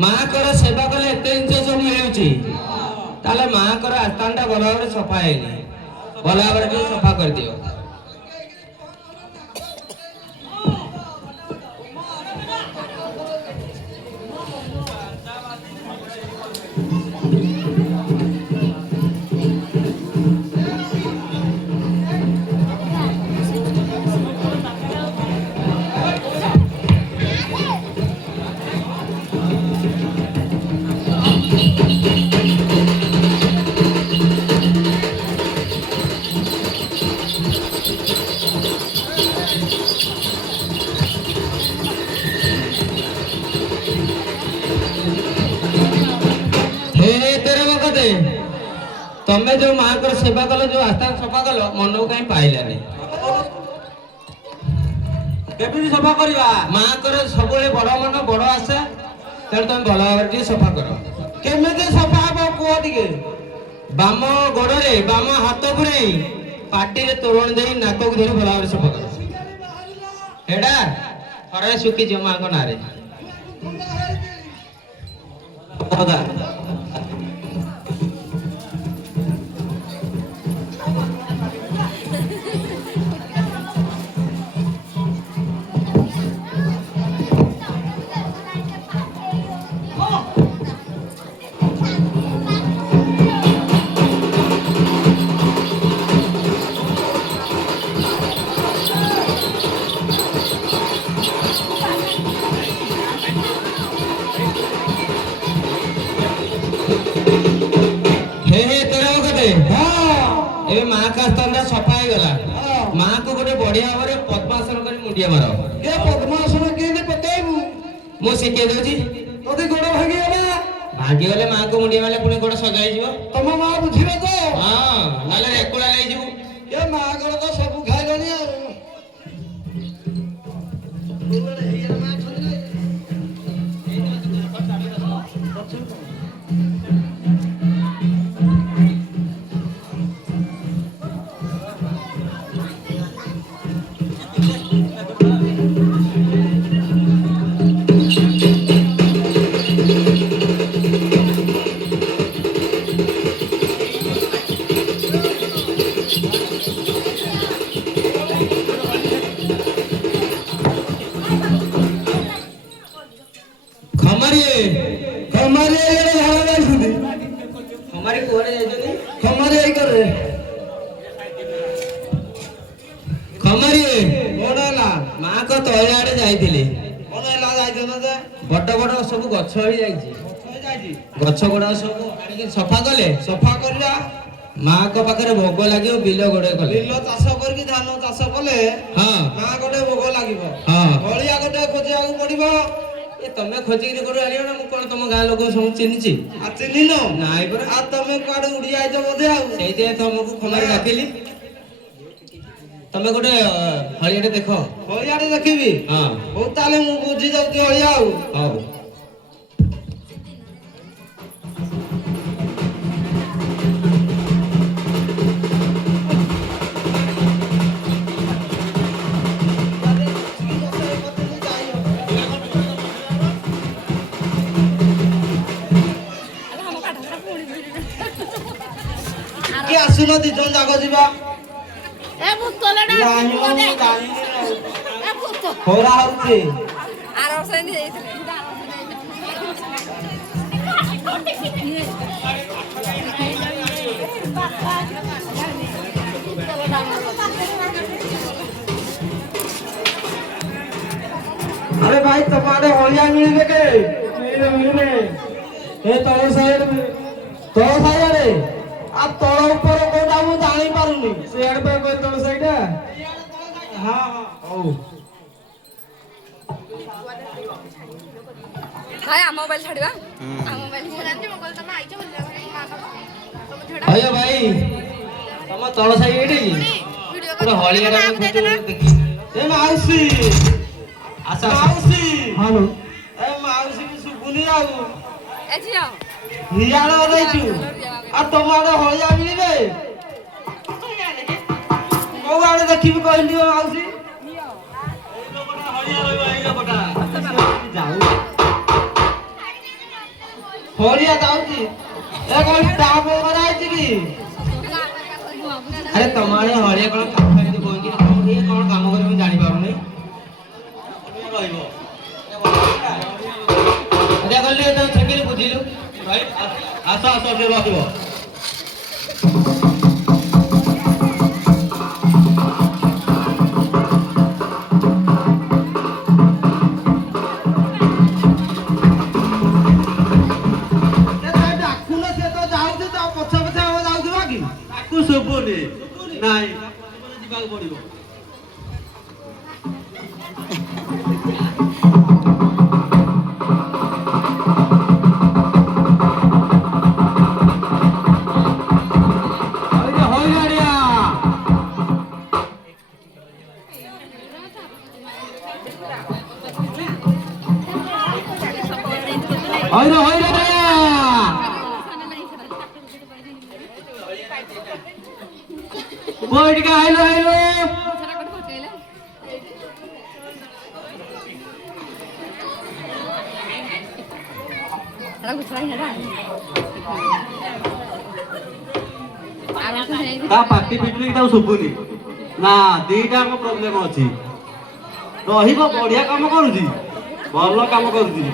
ମାଙ୍କର ସେବା କଲେ ଏତେ ଜିନିଷ ସବୁ ମିଳୁଛି ତାହେଲେ ମାଙ୍କର ଆସ୍ଥାନଟା ଭଲ ଭାବରେ ସଫା ହେଇନି ଭଲ ଭାବରେ ଟିକେ ସଫା କରିଦିଅ। ତମେ ଯୋଉ ମାଙ୍କର ସେବା କଲ ଯୋଉ ଆସ୍ଥାନ ସଫା କଲ ମନକୁ କାହିଁ ପାଇଲାନି କେମିତି ସଫା କରିବା? ମାଙ୍କର ସବୁବେଳେ ବଡ ମନ ବଡ ଆଶା ତେଣୁ ତମେ ଭଲ ଭାବରେ ଟିକେ ସଫା କର। କେମିତି ସଫା ହବ କୁହ ଟିକେ? ବାମ ଗୋଡରେ ବାମ ହାତ ପୁରେଇ ପାଟିରେ ତୋରଣ ଦେଇ ନାକକୁ ଧରି ଭଲ ଭାବରେ ସଫା କର। ଏଇଟା ଖରାରେ ଶୁଖିଯିବ ମାଙ୍କ ନାଁରେ। ଏବେ ମା କା ସ୍ଥାନଟା ସଫା ହେଇଗଲା ମାକୁ ଗୋଟେ ବଢିଆ ଭାବରେ ପଦ୍ମାସନ କରି ମୁଣ୍ଡିଆ ମାର। ଏ ପଦ୍ମାସନ କେମିତି ପକେଇବୁ? ମୁଁ ଶିଖେଇ ଦଉଛି। ଯଦି ଗୋଡ ଭାଙ୍ଗିଗଲା? ଭାଙ୍ଗିଗଲେ ମାକୁ ମୁଣ୍ଡିଆ ମାରିଲେ ପୁଣି ଗୋଡ ସଜା ହେଇଯିବ। ତମ ମା ବୁଝିବେ ତ? ହଁ ନହେଲେ ଏକୁଳା ନେଇଯିବୁ। ଏ ମାଙ୍କର ତ ସବୁ ଖାଇଲଣି ଆଉ। ବଡ ବଡ ସବୁ ଗଛ ହେଇଯାଇଛି ଗଛ ଗୁଡାକ ସବୁ ଆଣିକି ସଫା କଲେ ସଫା କରିବା ମାଙ୍କ ପାଖରେ ଭୋଗ ଲାଗିବ। ବିଲ ଗୋଡେ କଲେ ବିଲ ଚାଷ କରିକି ଧାନ ଚାଷ କଲେ ହଁ ମା ଗୋଟେ ଭୋଗ ଲାଗିବ। ହଁ ବଳିଆ ଗୋଟେ ଖୋଜିବାକୁ ପଡିବ। ଏ ତମେ ଖୋଜିକିରି କୋଉଠୁ ଆଣିବ ନା ମୁଁ କଣ ତମ ଗାଁ ଲୋକ ସବୁ ଚିହ୍ନିଛି? ଆଉ ଚିହ୍ନିନ? ନାଇଁ ପରା। ଆଉ ତମେ କୁଆଡେ ଉଡି ଯାଇଛ ବୋଧେ ଆଉ। ସେଇଥିପାଇଁ ତମକୁ ଖମାରେ ଡାକିଲି। ତମେ ଗୋଟେ ହଳିଆଟେ ଦେଖ। ହଳିଆଟେ ଦେଖିବି? ହଁ ହଉ ତାହେଲେ ମୁଁ ବୁଝି ଯାଉଛି ହଳିଆ ଆଉ। ହଉ କି ଆସୁନ ଦି ଜଣ ଯାକ ଯିବା। ଖରା ହଉଛି। अरे भाई तुम्हारे होलिया मिलने के मिलने ए तଳ ସାଇଡ ରେ आ ତଳ ଉପର କୋଉଟା ମୁଁ ଜାଣି ପାରୁନି। ସେଆଡ ପାଇଁ କହି ତଳ ସାଇଡ ହଁ ହଁ ହଉ। ଭାଇ ଆମ ମୋବାଇଲ ଛାଡିବା ଆମ ମୋବାଇଲ ଛାଡିବା ମୋବାଇଲ ତମେ ଆଇଛ ବୋଲି ଭାଇ ଭାଇ ତମ ତଳ ସାଇଡ ଏଇଠି ପୁରା ହଳିଆଟା ଦେଖି ଏ ମାଉସୀ ଆସ ମାଉସୀ ହାଲୋ ଏ ମାଉସୀ କି ସୁବୁନି ଆଉ ଏ ଝିଅ ହିଆଳ ଦେଇଛୁ। ଆଉ ତମ ଆଡେ ହଳିଆ ମିଳିବେ? କୋଉ ଆଡେ ଦେଖିବି କହିଲି ମାଉସୀ? ହଳିଆ ଯାଉଛି ଏ କଣ ଷ୍ଟାଫ କରାହେଇଛି କି? ଆରେ ତମ ଆଡେ ହଳିଆ କଣ କାମ ଏମିତି କହିକି ଇଏ କଣ କାମ କରିବ ମୁଁ ଜାଣିପାରୁନି। ରହିବ ଏଇଟା କହିଲି ତୁ ଛେକିରି ବୁଝିଲୁ। ଭାଇ ଆସ ଆସ ସେ ରହିବ। ଡାକୁନ ସେ ତ ଯାଉଛି ତା ପଛ ପଛ ଆମେ ଯାଉଥିବା କି? ତାକୁ ଶୁଭୁନି ନାଇଁ ଯିବାକୁ ପଡିବ। ହଇର ହଇର ପୁଅ ଟିକେ ଆଇଲ ଆଇଲ। ତା ପାଟି ପିଟିକି ତାକୁ ଶୁଭୁନି ନା ଦିଟାଙ୍କ ପ୍ରୋବ୍ଲେମ ଅଛି। ରହିବ ବଢିଆ କାମ କରୁଛି ଭଲ କାମ କରୁଛି।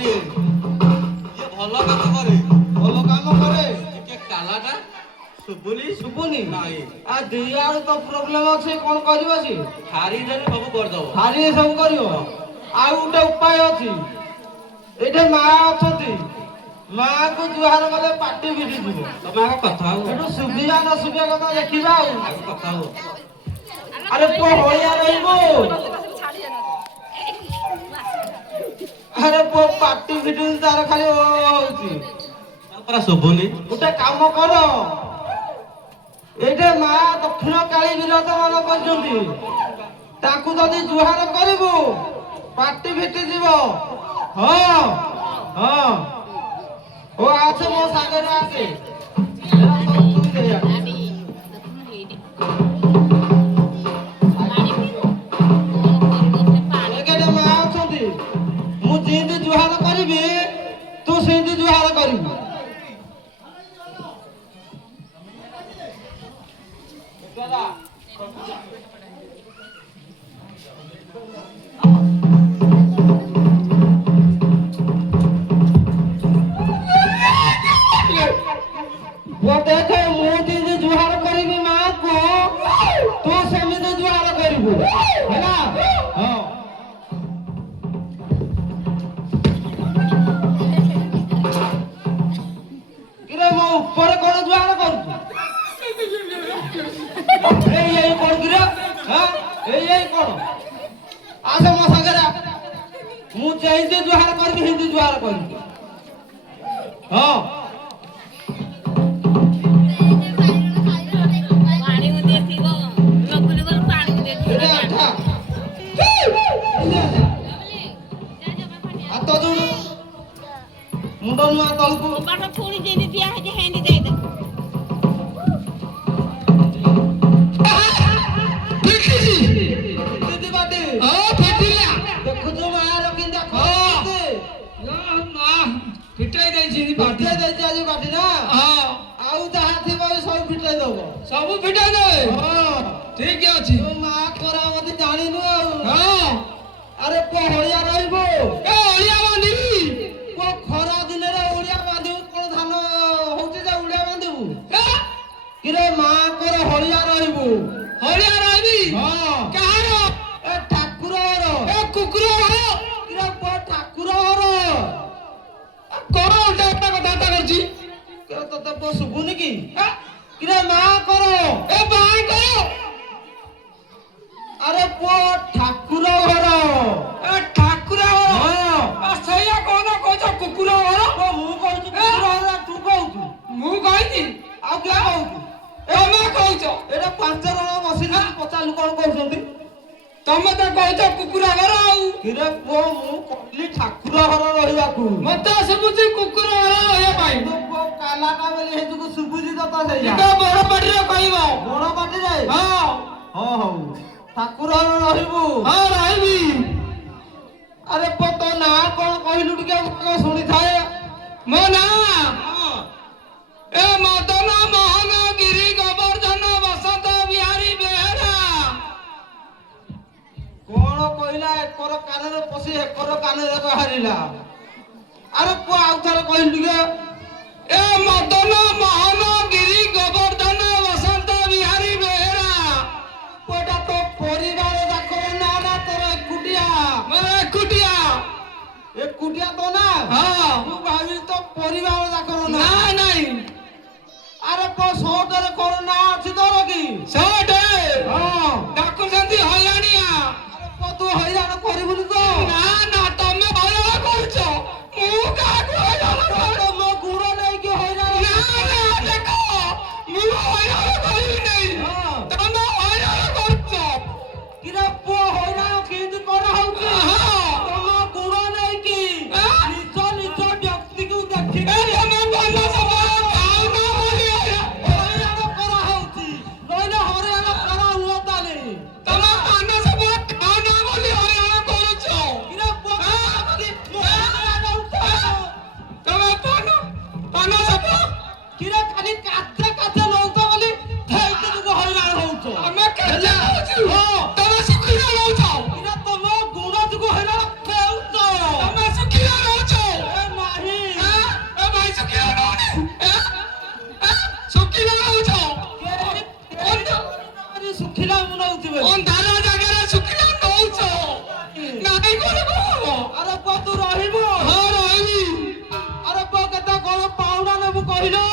ଇଏ ଭଲ କାମ କରେ ଭଲ କାମ କରେ ଟିକେ କାଲାଟା ଶୁଭୁନି ଶୁଭୁନି ନାଇଁ ଆ ଦି ଆଡୁ ତ ପ୍ରୋବ୍ଲେମ ଅଛି କଣ କରିବ ସେ? ହାରିଦେଲେ ସବୁ କରିଦବ। ଖାଲି ସବୁ କରିବ। ଆଉ ଗୋଟେ ଉପାୟ ଅଛି ଏଇଠି ମା ଅଛନ୍ତି ମାକୁ ଜୁହାର କଲେ ପାଟି ଫିଟିଯିବ। ତମେ ଆଗ କଥା ହଉ ଏଠୁ ସୁବିଧା ନ ସୁବିଧା କଥା ଦେଖିବା ଆଉ। ଆଗ କଥା ହଉ। ଆରେ ପୁଅ ହଳିଆ ରହିବୁ। ଆରେ ପୁଅ ପାଟି ଫିଟୁଛି ତାର ଖାଲି ଓ ହଉଛି। ପୁରା ଶୁଭୁନି। ଗୋଟେ କାମ କର ଏଇଠି ମା ଦକ୍ଷିଣ କାଳୀ ବିରାଜମାନ କରିଛନ୍ତି ତାଙ୍କୁ ଯଦି ଜୁହାର କରିବୁ ପାଟି ଫିଟିଯିବ। ହଁ ହଁ ଓ ଆସେ ମୋ ସାଙ୍ଗରେ ଆସେ। ଏରା ସବୁ ତୁ ଦେଇଆ। ଏକେଟେ ମା ଅଛନ୍ତି ମୁଁ ଯେମିତି ଜୁହାର କରିବି ତୁ ସେମିତି ଜୁହାର କରିବୁ। ପୁଅ ଦେଖେ ମୁଁ ଯେମିତି ଜୁହାର କରିବି ମାକୁ ତୁ ସେମିତି ଜୁହାର କରିବୁ ହେଲା। ହଁ କିରେ ମୋ ଉପରେ କଣ ଜୁହାର କରୁଛୁ? ଏଇ କଣ କିରେ? ଏଇ କଣ? ଆସ ମୋ ସାଙ୍ଗରେ ମୁଁ ଯେମିତି ଜୁହାର କରିବି ସେମିତି ଜୁହାର କରିବି। ହଁ ଏଇଟା ଆଠା ହାତ ଯୋଡ ମୁଣ୍ଡ ନୁଆ ତଳକୁ ପୁଣି ଯେମିତି ଦିଆ ହେଇଛି ହେନ୍ତି ଦେଇଦେବୁ। ଦିଦି ବାଟି ଦେଖୁଛୁ ମାର କେନ୍ତା ଖୋଜୁଛି। ଫିଟାଇ ଦେଇଛି ଫିଟେଇ ଦେଇଛି ଆଜି ବାଟି ନା ଆଉ ଯାହା ଥିବ ସବୁ ଫିଟେଇ ଦବ। ସବୁ ଫିଟାଇ ଦେବେ। ହଁ ଠିକ ଅଛି। ତୁ ମା କରାମତି ଜାଣିନୁ ଆଉ। ହଁ ଆରେ ପୁଅ ହଳିଆ ରହିବୁ। ଏ ଅଳିଆ ବାନ୍ଧିବି। ପୁଅ ଖରା ଦିନରେ ଓଳିଆ ବାନ୍ଧିବୁ କଣ ଧାନ ହଉଛି ଯେ ଓଳିଆ ବାନ୍ଧିବୁ? କିରେ ମାଙ୍କର ହଳିଆ ରହିବୁ। ହଳିଆ ରହିବି। ହଁ କାହାର? ଏ ଠାକୁର ଘର। ଏ କୁକୁର ଘର। କିରେ ପୁଅ ଠାକୁର ଘର। କଣ ଉଲ୍ଟା ଉଲ୍ଟା କଥାବାର୍ତ୍ତା କରୁଛି? କିରେ ତତେ ପୁଅ ଶୁଭୁନି କି? କିରେ ମା କର। ଏ ବାହା କର। ଆରେ ପୁଅ ଠାକୁର ଘର। ଏ ଠାକୁର ହଁ। ସେଇଆ କହୁନ କହୁଛ କୁକୁର ଘର। ମୁଁ କହୁଛି ଠାକୁର ଘର, ତୁ କହୁଛୁ? ମୁଁ କହିଛି ଆଉ କିଏ କହୁଛୁ? ତମେ କହୁଛ। ଏଇଟା 5 ଜଣ ବସିଛନ୍ତି, ପଚାରିଲୁ କଣ କହୁଛନ୍ତି? ତମେ ତ କହୁଛ କୁକୁର ଘର ଆଉ। କିରେ ପୁଅ ମୁଁ କହିଲି ଠାକୁର ଘର ରହିବାକୁ। ମତେ ଶୁଭୁଛି କୁକୁର ଘର ରହିବା ପାଇଁ। ତୁ ପୁଅ କାଲାଟା ବୋଲି ହେତୁକୁ ଶୁଭୁଛି ତ ସେଇଆ। ଟିକେ ବଡ ପାଟିରେ କହିବ। ବଡ ପାଟିରେ? ହଁ ହଉ ଠାକୁର ଘର ରହିବୁ। ହଁ ରହିବି। ଆରେ ପୁଅ ତୋ ନାଁ କଣ କହିଲୁ ଟିକେ ଶୁଣିଥାଏ। ମୋ ନାଁ ଏ ମଦନ ମୋହନ ଗିରି ଗୋବର୍ଦ୍ଧନ ବସନ୍ତ ବିହାରୀ ବେହେରା। କଣ କହିଲା? ଏକର କାନରେ ପଶି ଏକର କାନରେ ବାହାରିଲା। ଆରେ ପୁଅ ଆଉ ଥରେ କହିଲୁ ଟିକେ। ଏ ମଦନ ମୋହନ ଗିରି ଗୋବର୍ଦ୍ଧନ ବସନ୍ତ ବିହାରୀ ବେହେରା। ପୁଅଟା ତୋ ପରିବାର ଯାକର ନାଁ ନା ତୋର ଏକୁଟିଆ? ମୁଁ ଏକୁଟିଆ। ଏକୁଟିଆ ତ ନା? ହଁ। ମୁଁ ଭାବିଲି ତୋ ପରିବାର ଯାକର ନା। ନାଇଁ ନାଇଁ ଆରେ ପୁଅ ସହଟରେ କଣ ନାଁ ଅଛି ତୋର କି? ସେଠି ହଁ। ଡାକୁଛନ୍ତି ହଇରାଣିଆ। ଆରେ ପୁଅ ତୁ ହଇରାଣ କରିବୁନି ତ? ନା ନା ତମେ ହଇରାଣ କରୁଛ। ମୁଁ କାହାକୁ ହଇରାଣ କରୁଛି? ମୋ ଗୁଣ ନେଇକି ହଇରାଣ ନା ନା ଦେଖ ମୁଁ ହଇରାଣ କରିବି ନାହିଁ। ହଁ। ତମେ ହଇରାଣ କରୁଛ। କିରେ ପୁଅ ହଇରାଣ କେମିତି କରାହଉଛି? ହଁ। ତମ ଗୁଣ ନେଇକି ନିଜ ନିଜ ବ୍ୟକ୍ତିକୁ ଦେଖିକି ତମେ ଭଲ ସବୁ ଖାଉନ ବୋଲି ହଇରାଣ କରାହଉଛି। ନହେଲେ ହଇରାଣ କରା ହୁଅନ୍ତାନି। ତମେ ପାନ ସବୁ ଖାଉନ ବୋଲି ହଇରାଣ କରୁଛ। କିରେ ପୁଅ ମୁଁ ହଇରାଣ ହଉଛି। ତମେ ପାନ ସବୁ କିରେ ଖାଲି କାଚେ କାଚେ ନଉଛ ବୋଲି ସେଇଥିରୁ ହଇରାଣ ହଉଛ। ଆମେ କେତେ ରହୁଛୁ? ହଁ। ତମେ ସୁଖିଲା ରହୁଛ। କିରେ ତମ ଗୁଣ ଯୋଗୁ ହଇରାଣ ହେଉଛ। ତମେ ସୁଖିଲା ରହୁଛ। ଏ ନାହିଁ। ଏ ଭାଇ ସୁଖିଲା ରହୁନି। ସୁଖିଲା ରହୁଛ। ଶୁଖିଲା ମୁଁ ନଉଛି ବୋଲି। ଅନ୍ଧାର ଜାଗାରେ ସୁଖିଲା ରହୁଛ। ନାଇଁ କଣ କହ? ଆରେ ପୁଅ ତୁ ରହିବୁ? ହଁ ରହିବି। ଆରେ ପୁଅ କେତେ କଣ ପାଉଣା ନେବୁ କହିଲୁ?